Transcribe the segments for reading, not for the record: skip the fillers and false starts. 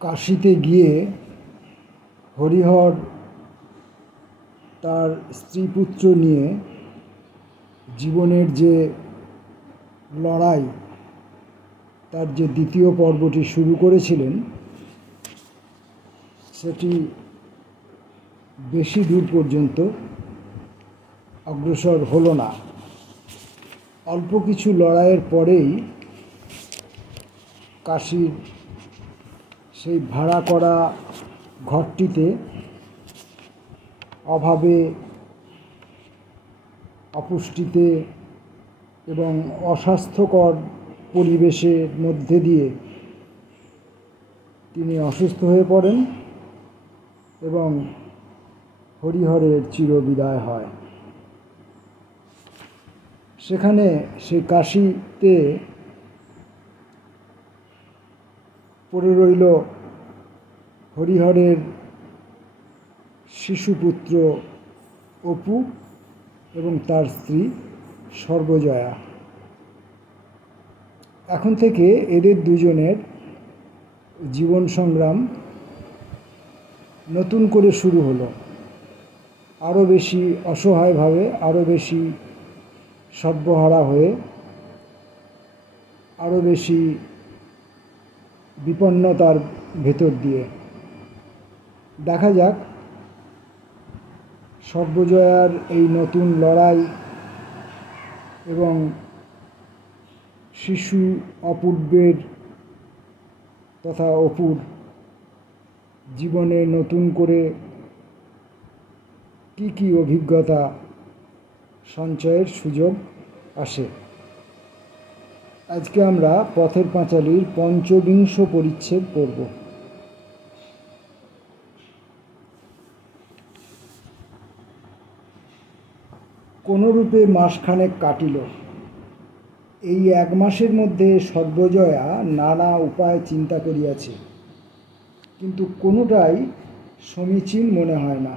কাশীতে গিয়ে হরিহর তার স্ত্রী পুত্র নিয়ে জীবনের যে লড়াই, তার যে দ্বিতীয় পর্বটি শুরু করেছিলেন, সেটি বেশি দূর পর্যন্ত অগ্রসর হলো না। অল্প কিছু লড়াইয়ের পরেই কাশীর সেই ভাড়া করা ঘরটিতে অভাবে, অপুষ্টিতে এবং অস্বাস্থ্যকর পরিবেশের মধ্যে দিয়ে তিনি অসুস্থ হয়ে পড়েন এবং হরিহরের চিরবিদায় হয়। সেখানে সেই কাশীতে পড়ে রইল হরিহরের শিশুপুত্র অপু এবং তার স্ত্রী সর্বজয়া। এখন থেকে এদের দুজনের জীবন সংগ্রাম নতুন করে শুরু হলো, আরও বেশি অসহায়ভাবে, আরও বেশি সর্বহারা হয়ে, আরও বেশি বিপন্নতার ভেতর দিয়ে। দেখা যাক সর্বজয়ার এই নতুন লড়াই এবং শিশু অপূর্বের তথা অপুর জীবনে নতুন করে কি কি অভিজ্ঞতা সঞ্চয়ের সুযোগ আসে। আজকে আমরা পথের পাঁচালীর ৫বিংশ পরিচ্ছেদ পড়ব। কোনরূপে মাসখানেক কাটিল। এই ১ মাসের মধ্যে সর্বজয়া নানা উপায় চিন্তা করিয়াছে, কিন্তু কোনোটাই সমীচীন মনে হয় না।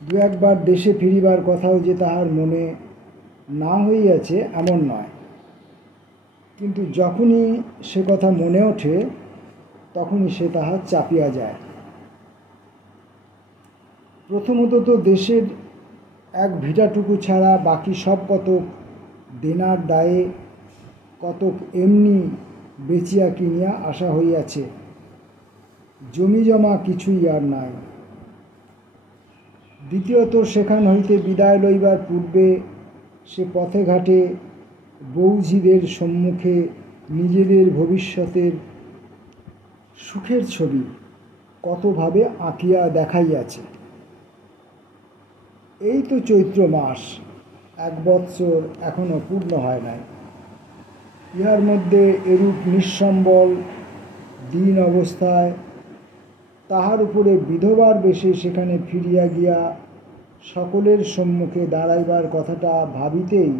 দু একবার দেশে ফিরিবার কথাও যে তাহার মনে না হইয়াছে এমন নয়, কিন্তু যখনই সে কথা মনে ওঠে তখনই সে তাহা চাপিয়া যায়। প্রথমত তো দেশের এক ভিটাটুকু ছাড়া বাকি সব কতক দেনার দায়ে, কতক এমনি বেচিয়া কিনিয়া আসা হইয়াছে, জমি জমা কিছুই আর নাই। দ্বিতীয়ত সেখান হইতে বিদায় লইবার পূর্বে সে পথে ঘাটে বৌঝিদের সম্মুখে নিজেদের ভবিষ্যতের সুখের ছবি কতভাবে আঁকিয়া দেখাইয়াছে। এই তো চৈত্র মাস, ১ বৎসর এখনো পূর্ণ হয় নাই। ইহার মধ্যে এরূপ নিঃসম্বল দীন অবস্থায় তাহার উপরে বিধবার বেশে সেখানে ফিরিয়া গিয়া সকলের সম্মুখে দাঁড়াইবার কথাটা ভাবিতেই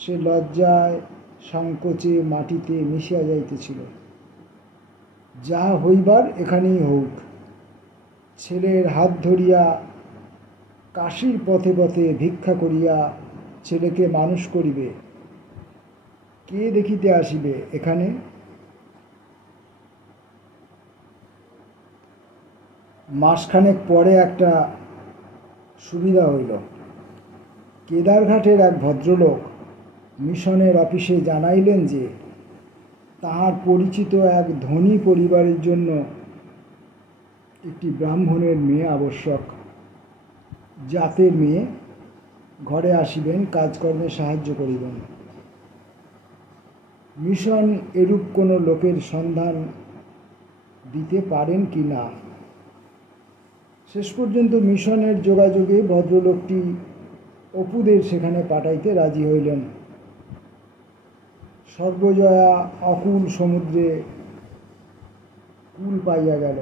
সে লজ্জায় সংকোচে মাটিতে মিশিয়া যাইতেছিল। যাহা হইবার এখানেই হোক, ছেলের হাত ধরিয়া কাশীর পথে পথে ভিক্ষা করিয়া ছেলেকে মানুষ করিবে। কে দেখিতে আসিবে এখানে? মাসখানেক পরে একটা সুবিধা হইল। কেদারঘাটের এক ভদ্রলোক মিশনের অফিসে জানাইলেন যে তাহার পরিচিত এক ধনী পরিবারের জন্য একটি ব্রাহ্মণের মেয়ে আবশ্যক। জাতের মেয়ে, ঘরে আসিবেন, কাজকর্মে সাহায্য করিবেন। মিশন এরূপ কোনো লোকের সন্ধান দিতে পারেন কি না। শেষ পর্যন্ত মিশনের যোগাযোগে ভদ্রলোকটি অপুদের সেখানে পাঠাইতে রাজি হইলেন। সর্বজয়া অকুল সমুদ্রে কুল পাইয়া গেল।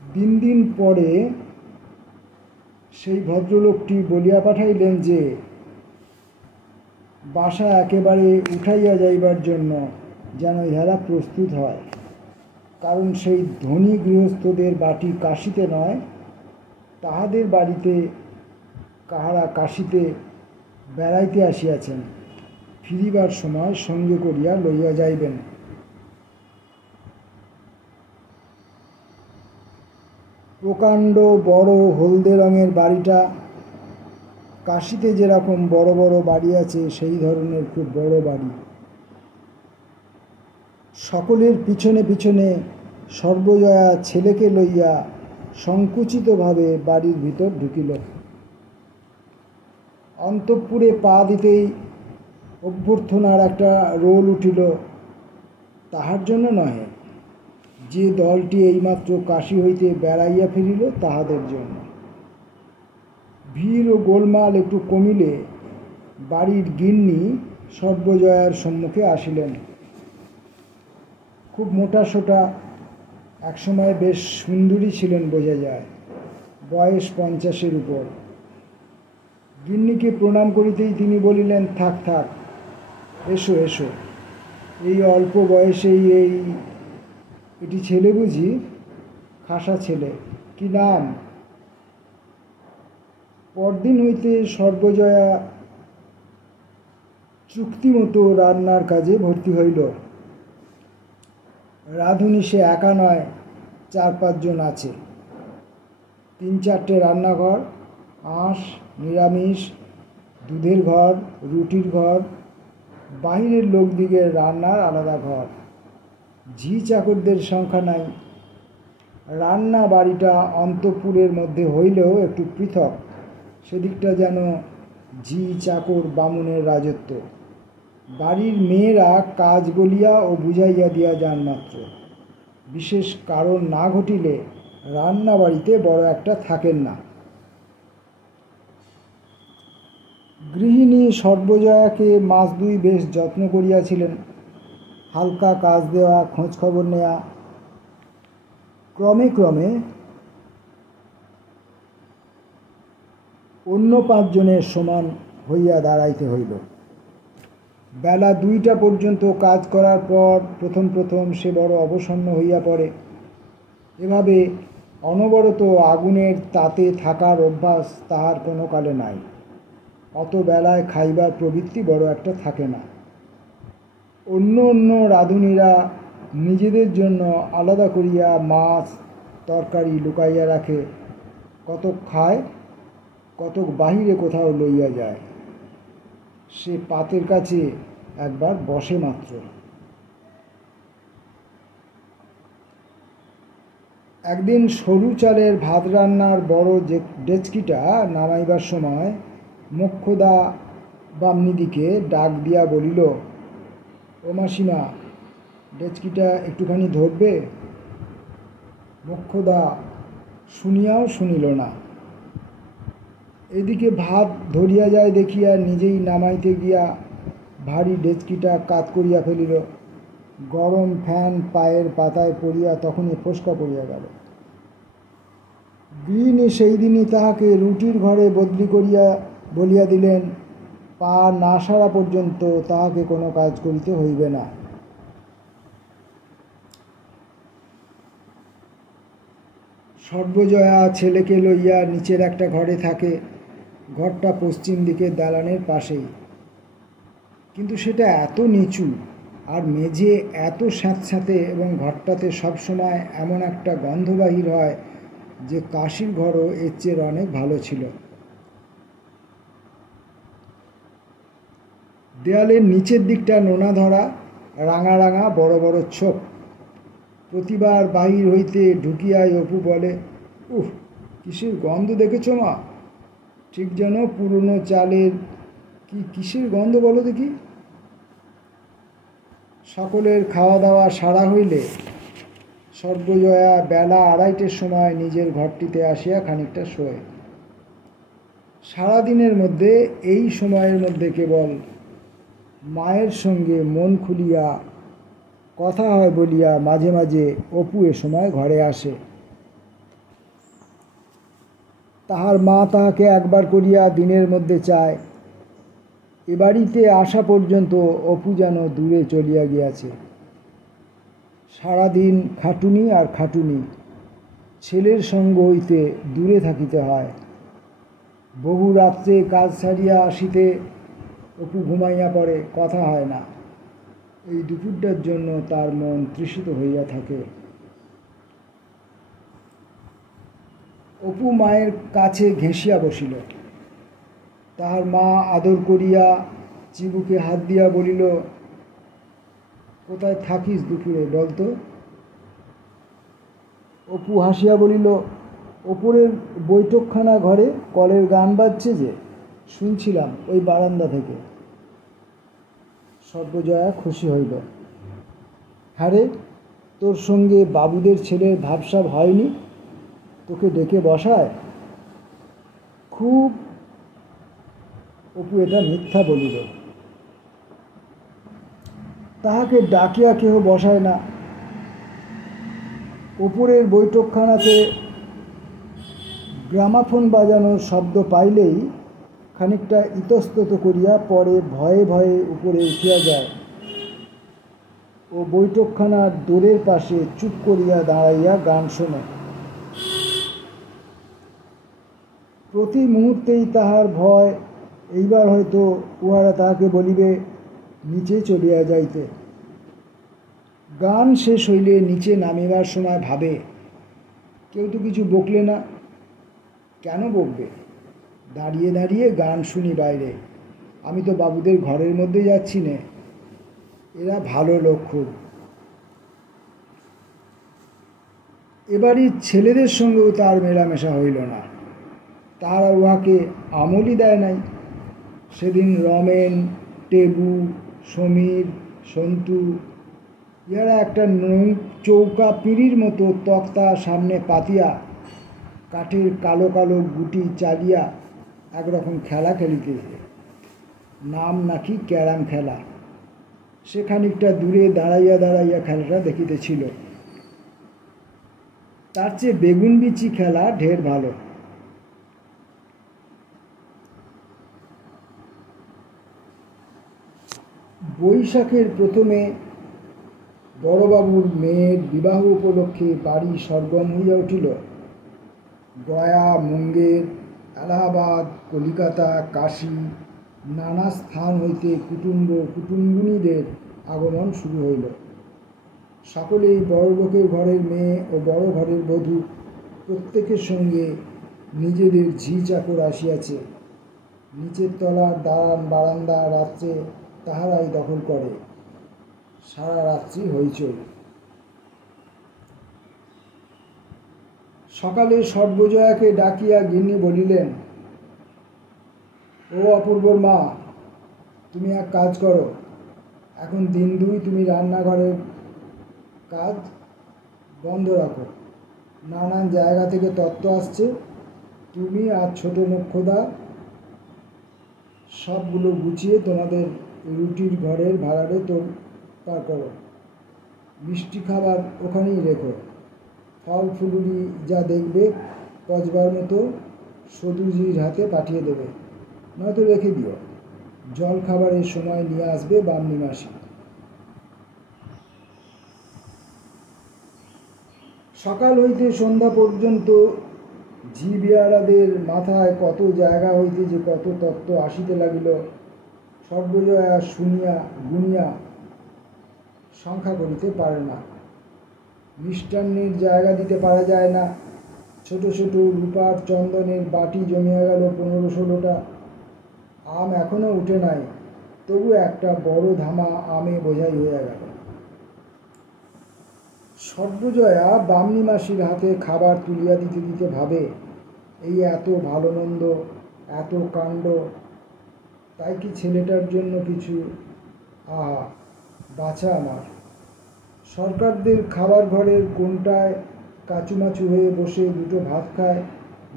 দিন দিন পরে সেই ভদ্রলোকটি বলিয়া পাঠাইলেন যে বাসা একেবারে উঠাইয়া যাইবার জন্য যেন ইহারা প্রস্তুত হয়, কারণ সেই ধনী গৃহস্থদের বাটি কাশীতে নয়, তাহাদের বাড়িতে কাহারা কাশীতে বেড়াইতে আসিয়াছেন, ফিরিবার সময় সঙ্গে করিয়া লইয়া যাইবেন। প্রকাণ্ড বড় হলদে রঙের বাড়িটা, কাশিতে যেরকম বড় বড় বাড়ি আছে সেই ধরনের খুব বড় বাড়ি। সকলের পিছনে পিছনে সর্বজয়া ছেলেকে লইয়া সংকুচিতভাবে বাড়ির ভিতর ঢুকিল। অন্তঃপুরে পা দিতেই অভ্যর্থনার একটা রোল উঠিল। তাহার জন্য নহে, যে দলটি এইমাত্র কাশী হইতে বেড়াইয়া ফিরিল তাহাদের জন্য। ভিড় ও গোলমাল একটু কমিলে বাড়ির গিন্নি সর্বজয়ার সম্মুখে আসিলেন। খুব মোটাসোটা, একসময় বেশ সুন্দরী ছিলেন বোঝা যায়, বয়স 50-এর উপর। গিন্নিকে প্রণাম করিতেই তিনি বলিলেন, থাক থাক, এসো এসো, এই অল্প বয়সেই এটি ছেলে বুঝি? খাসা ছেলে, কি নাম? পরদিন হইতে সর্বজয়া চুক্তিমতো রান্নার কাজে ভর্তি হইল। রাঁধুনি সে একা নয়, 4-5 জন আছে। 3-4টে রান্নাঘর, আঁশ, নিরামিষ, দুধের ঘর, রুটির ঘর, বাহিরের লোকদিগের রান্নার আলাদা ঘর। ঝি চাকরদের সংখ্যা নাই। রান্না বাড়িটা অন্তঃপুরের মধ্যে হইলেও একটু পৃথক, সেদিকটা যেন ঝি চাকর বামুনের রাজত্ব। বাড়ির মেয়েরা কাজ বলিয়া ও বুঝাইয়া দিয়া যান মাত্র। বিশেষ কারণ না ঘটিলে রান্না বাড়িতে বড় একটা থাকেন না। গৃহিণী সর্বজয়াকে মাস 2 বেশ যত্ন করিয়াছিলেন। হালকা কাজ দেওয়া, খোঁজ খবর নেওয়া। ক্রমে ক্রমে অন্য 5 জনের সমান হইয়া দাঁড়াইতে হইল। বেলা 2টা পর্যন্ত কাজ করার পর প্রথম প্রথম সে বড় অবসন্ন হইয়া পড়ে। এভাবে অনবরত আগুনের তাতে থাকার অভ্যাস তাহার কোনো কালে নাই। অত বেলায় খাইবার প্রবৃত্তি বড় একটা থাকে না। অন্য অন্য রাঁধুনিরা নিজেদের জন্য আলাদা করিয়া মাছ তরকারি লুকাইয়া রাখে, কতক খায়, কতক বাহিরে কোথাও লইয়া যায়। সে পাতের কাছে একবার বসে মাত্র। একদিন সরু চালের ভাত রান্নার বড় ডেচকিটা নামাইবার সময় মোক্ষদা বামনিদিকে ডাক দিয়া বলিল, ও মাসিমা, ডেচকিটা একটুখানি ধরবে? মোক্ষদা শুনিয়াও শুনিল না। এদিকে ভাত ধরিয়া যায় দেখিয়া নিজেই নামাইতে গিয়া ভারী ডেচকিটা কাত করিয়া ফেলিল। গরম ফ্যান পায়ের পাতায় পড়িয়া তখনই ফোসকা পড়িয়া গেল। গৃহিণী সেই দিনই তাহাকে রুটির ঘরে বদলি করিয়া বলিয়া দিলেন, পা না সারা পর্যন্ত তাহাকে কোনো কাজ করিতে হইবে না। সর্বজয়া ছেলেকে লইয়া নিচের একটা ঘরে থাকে। ঘরটা পশ্চিম দিকের দালানের পাশেই, কিন্তু সেটা এত নিচু আর মেঝে এত স্যাঁতস্যাঁতে এবং ঘরটাতে সবসময় এমন একটা গন্ধ বাহির হয় যে কাশির ঘরও এর চেয়ে অনেক ভালো ছিল। দেয়ালের নিচের দিকটা নোনা ধরা, রাঙা রাঙা বড় বড় ছোপ। প্রতিবার বাহির হইতে ঢুকিয়াই অপু বলে, উহ, কিসের গন্ধ দেখেছ মা? ঠিক যেন পুরনো চালের কিসের গন্ধ বলো দেখি। সকলের খাওয়া দাওয়া সারা হইলে সর্বজয়া বেলা 2:30-টের সময় নিজের ঘরটিতে আসিয়া খানিকটা শোয়। সারাদিনের মধ্যে এই সময়ের মধ্যে কেবল মায়ের সঙ্গে মন খুলিয়া কথা হয় বলিয়া মাঝে মাঝে অপু এ সময় ঘরে আসে। তাহার মা তাহাকে একবার করিয়া দিনের মধ্যে চায়। এ বাড়িতে আসা পর্যন্ত অপু যেন দূরে চলিয়া গিয়াছে। সারাদিন খাটুনি আর খাটুনি, ছেলের সঙ্গ হইতে দূরে থাকিতে হয়। বহু রাত্রে কাজ ছাড়িয়া আসিতে অপু ঘুমাইয়া পড়ে, কথা হয় না। এই দুপুরটার জন্য তার মন তৃষিত হইয়া থাকে। অপু মায়ের কাছে ঘেঁষিয়া বসিল। তাহার মা আদর করিয়া চিবুকে হাত দিয়া বলিল, কোথায় থাকিস দুপুরে বলতো? অপু হাসিয়া বলিল, ওপরের বৈঠকখানা ঘরে কলের গান বাজছে যে, শুনছিলাম ওই বারান্দা থেকে। সর্বজয়া খুশি হইল। হ্যাঁ রে, তোর সঙ্গে বাবুদের ছেলের ভাবসাব হয়নি? তোকে ডেকে বসায় খুব? অপু এটা মিথ্যা বলিল। তাহাকে ডাকিয়া কেহ বসায় না। ওপরের বৈঠকখানাতে গ্রামাফোন বাজানোর শব্দ পাইলেই খানিকটা ইতস্তত করিয়া পরে ভয়ে ভয়ে উপরে উঠিয়া যায় ও বৈঠকখানার দোরের পাশে চুপ করিয়া দাঁড়াইয়া গান শোনে। প্রতি মুহূর্তেই তাহার ভয়, এইবার হয়তো উহারা তাহাকে বলিবে নিচে চলিয়া যাইতে। গান শেষ হইলে নিচে নামিবার সময় ভাবে, কেউ তো কিছু বকলে না, কেন বকবে? দাঁড়িয়ে দাঁড়িয়ে গান শুনি বাইরে, আমি তো বাবুদের ঘরের মধ্যে যাচ্ছি নে। এরা ভালো লোক খুব। এবারই ছেলেদের সঙ্গেও তার মেলামেশা হইল না। তাহারা উহাকে আমলই দেয় নাই। সেদিন রমেন, টেবু, সমীর, সন্তু ইহারা একটা চৌকা পিঁড়ির মতো তক্তা সামনে পাতিয়া কাঠের কালো কালো গুটি চালিয়া একরকম খেলা খেলিতেছে। নাম নাকি ক্যারাম খেলা। সে খানিকটা দূরে দাঁড়াইয়া দাঁড়াইয়া খেলাটা দেখিতেছিল। তার চেয়ে বেগুন বিচি খেলা ঢের ভালো। বৈশাখের প্রথমে বড়বাবুর মেয়ের বিবাহ উপলক্ষে বাড়ি সরগম হইয়া উঠিল। গয়া, মুঙ্গের, এলাহাবাদ, কলিকাতা, কাশী নানা স্থান হইতে কুটুম্বিনীদের আগমন শুরু হইল। সকলেই বড় লোকের ঘরের মেয়ে ও বড় ঘরের বধূ প্রত্যেকের সঙ্গে নিজেদের ঝি চাকর আসিয়াছে। নিচের তলার দালান বারান্দা রাত্রে তাহারাই দখল করে। সারা রাত্রি হইচই। সকালে সর্বজয়াকে ডাকিয়া গিন্নি বলিলেন, ও অপূর্বর মা, তুমি এক কাজ করো, এখন দিন দুই তুমি রান্নাঘরের কাজ বন্ধ রাখো। নানান জায়গা থেকে তত্ত্ব আসছে, তুমি আর ছোট মোক্ষদা সবগুলো গুছিয়ে তোমাদের রুটির ঘরের ভাড়ারে তোর করো। মিষ্টি খাবার ওখানেই রেখো। ফল ফুলুরি যা দেখবে পচবার মতো সদুজির হাতে পাঠিয়ে দেবে, নয়তো রেখে দিও। জল খাবারের সময় নিয়ে আসবে বামনি মাসি। সকাল হইতে সন্ধ্যা পর্যন্ত ঝি বিয়ারাদের মাথায় কত জায়গা হইতে যে কত তত্ত্ব আসিতে লাগিল, সর্বজয়া শুনিয়া গুনিয়া সংখ্যা করিতে পারে না। মিষ্টান্নের জায়গা দিতে পারা যায় না। ছোট ছোট রূপার চন্দনের বাটি জমিয়া গেল 15-16টা। আম এখনো উঠে নাই, তবু একটা বড় ধামা আমে বোঝাই হইয়া গেল। সর্বজয়া বামনি মাসির হাতে খাবার তুলিয়া দিতে দিতে ভাবে, এই এত ভালো মন্দ, এত কাণ্ড, তাই কি ছেলেটার জন্য কিছু? আহা, বাছা আমার। সরকারদের খাবার ঘরের কোনটায় কাচুমাচু হয়ে বসে দুটো ভাত খায়,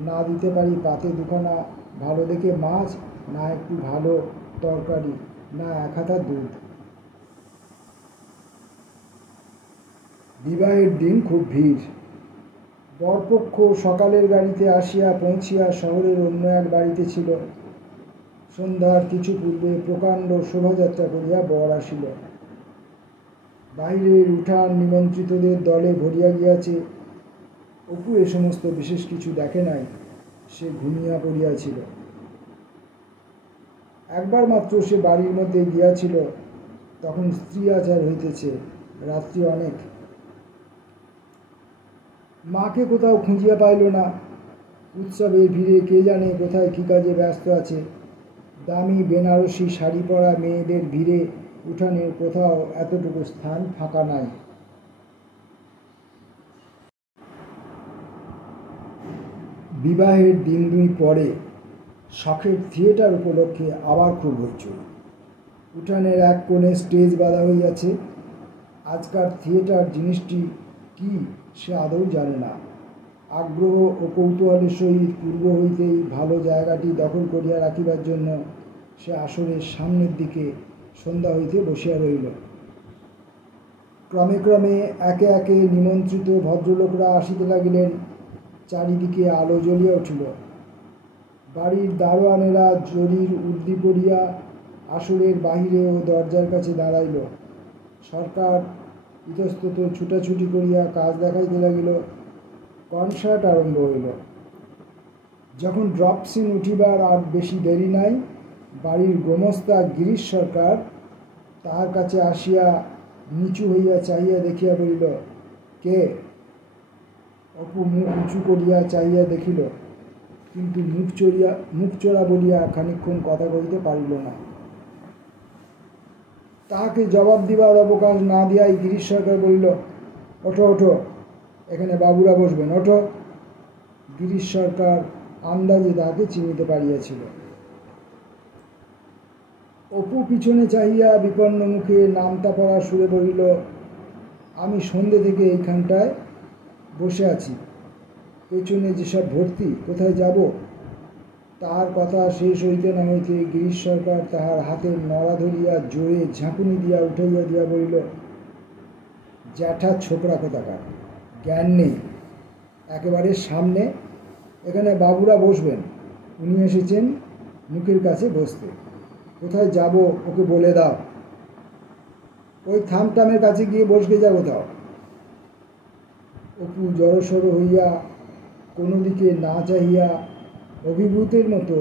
না দিতে পারি পাতে দুখানা ভালো দেখে মাছ, না একটু ভালো তরকারি, না 1 হাতা দুধ। বিবাহের দিন খুব ভিড়। বরপক্ষ সকালের গাড়িতে আসিয়া পৌঁছিয়া শহরের অন্য এক বাড়িতে ছিল। সন্ধ্যার কিছু পূর্বে প্রকাণ্ড শোভাযাত্রা করিয়া বর আসিল। বাইরের উঠান নিমন্ত্রিতদের দলে ভরিয়া গিয়াছে। অপু এ সমস্ত বিশেষ কিছু দেখে নাই, সে ঘুমিয়া পড়িয়াছিল। একবার মাত্র সে বাড়ির মধ্যে গিয়াছিল, তখন স্ত্রী আচার হইতেছে, রাত্রি অনেক। মাকে কোথাও খুঁজিয়া পাইল না। উৎসবের ভিড়ে কে জানে কোথায় কী কাজে ব্যস্ত আছে। দামি বেনারসি শাড়ি পরা মেয়েদের ভিড়ে উঠানের কোথাও এতটুকু স্থান ফাঁকা নাই। বিবাহের দিন দুই পরে শখের থিয়েটার উপলক্ষে আবার খুব হইচই। উঠানের এক কোণে স্টেজ বাঁধা হইয়াছে। আজকার থিয়েটার জিনিসটি কি সে আদৌ জানে না। আগ্রহ ও কৌতূহলের সহিত পূর্ব হইতেই ভালো জায়গাটি দখল করিয়া রাখিবার জন্য সে আসরের সামনের দিকে সন্ধ্যা হইতে বসিয়া রহিল। ক্রমে ক্রমে একে একে নিমন্ত্রিত ভদ্রলোকরা আসিতে লাগিলেন। চারিদিকে আলো জ্বলিয়া উঠিল। বাড়ির দারোয়ানেরা জরির উর্দি পরিয়া আসরের বাহিরে ও দরজার কাছে দাঁড়াইল। সরকার ইতস্তত ছুটাছুটি করিয়া কাজ দেখাইতে লাগিল। কনসার্ট আরম্ভ হইল। যখন ড্রপ সিন উঠিবার আর বেশি দেরি নাই, বাড়ির গোমস্তা গিরিশ সরকার তাহার কাছে আসিয়া নিচু হইয়া চাহিয়া দেখিয়া বলিল, কে? অপু মুখ উঁচু করিয়া চাহিয়া দেখিল, কিন্তু মুখ চোরা বলিয়া খানিকক্ষণ কথা কহিতে পারিল না। তাহাকে জবাব দিবার অবকাশ না দিয়াই গিরিশ সরকার বলিল, ওঠো ওঠো, এখানে বাবুরা বসবেন, ওঠো। গিরিশ সরকার আন্দাজে তাহাকে চিনিতে পারিয়াছিল। অপু পিছনে চাহিয়া বিপন্ন মুখে নামতা পড়া সুরে বলিল, আমি সন্ধ্যে থেকে এইখানটায় বসে আছি। পেছনে যেসব ভর্তি, কোথায় যাব? তাহার কথা শেষ হইতে না হইতে গিরিশ সরকার তাহার হাতের নড়া ধরিয়া জোরে ঝাঁকুনি দিয়া উঠাইয়া দিয়া বলিল, জ্যাঠা ছোকরা কোথাকার, জ্ঞান নেই। একেবারে সামনে, এখানে বাবুরা বসবেন, উনি এসেছেন মুখের কাছে বসতে। কোথায় যাব ওকে বলে দাও। ওই থামটামের কাছে গিয়ে বসবে যা কোথাও। অপু জড়সড় হইয়া কোনো দিকে না চাহিয়া অভিভূতের মতো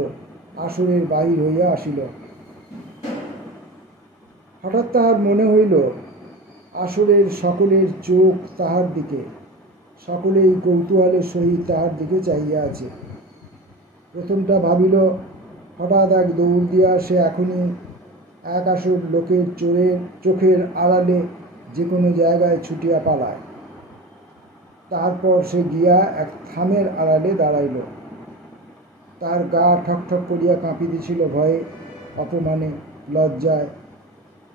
আসরের বাহির হইয়া আসিল। হঠাৎ তাহার মনে হইল, আসরের সকলের চোখ তাহার দিকে, সকলেই কৌতূহলের সহিত তাহার দিকে চাহিয়া আছে। প্রথমটা ভাবিল, হঠাৎ এক দৌড় দিয়া সে এখনই এক আসর লোকের চোখের আড়ালে যে কোনো জায়গায় ছুটিয়া পালায়। তারপর সে গিয়া এক থামের আড়ালে দাঁড়াইল। তার গা ঠকঠক করিয়া কাঁপিতেছিল ভয়ে, অপমানে, লজ্জায়।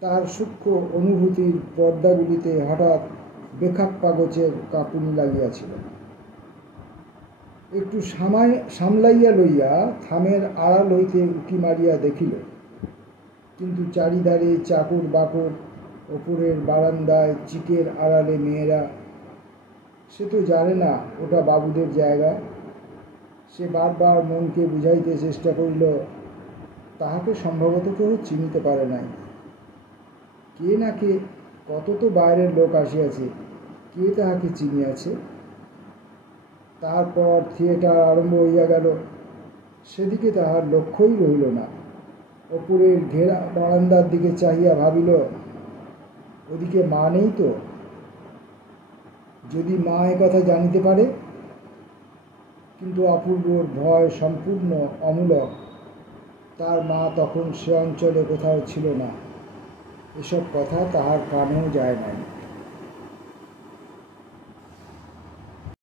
তার সূক্ষ্ম অনুভূতির পর্দাগুলিতে হঠাৎ বেখাপ কাগজের কাঁপুনি লাগিয়াছিল। একটু সামলাইয়া লইয়া থামের আড়াল হইতে উঁকি মারিয়া দেখিল, কিন্তু চারিধারে চাকর বাকর, ওপরের বারান্দায় চিকের আড়ালে মেয়েরা। সে তো জানে না ওটা বাবুদের জায়গা। সে বারবার মনকে বুঝাইতে চেষ্টা করিল, তাহাকে সম্ভবত কেউ চিনিতে পারে নাই। কে না কে, কত তো বাইরের লোক আসিয়াছে, কে তাহাকে চিনিয়াছে। তারপর থিয়েটার আরম্ভ হইয়া গেল। সেদিকে তাহার লক্ষ্যই রহিল না। ওপরের ঘেরা বারান্দার দিকে চাহিয়া ভাবিল, ওদিকে মা নেই তো? যদি মা এ কথা জানিতে পারে? কিন্তু অপূর্বর ভয় সম্পূর্ণ অমূলক। তার মা তখন সে অঞ্চলে কোথাও ছিল না। এসব কথা তাহার কানেও যায় নাই।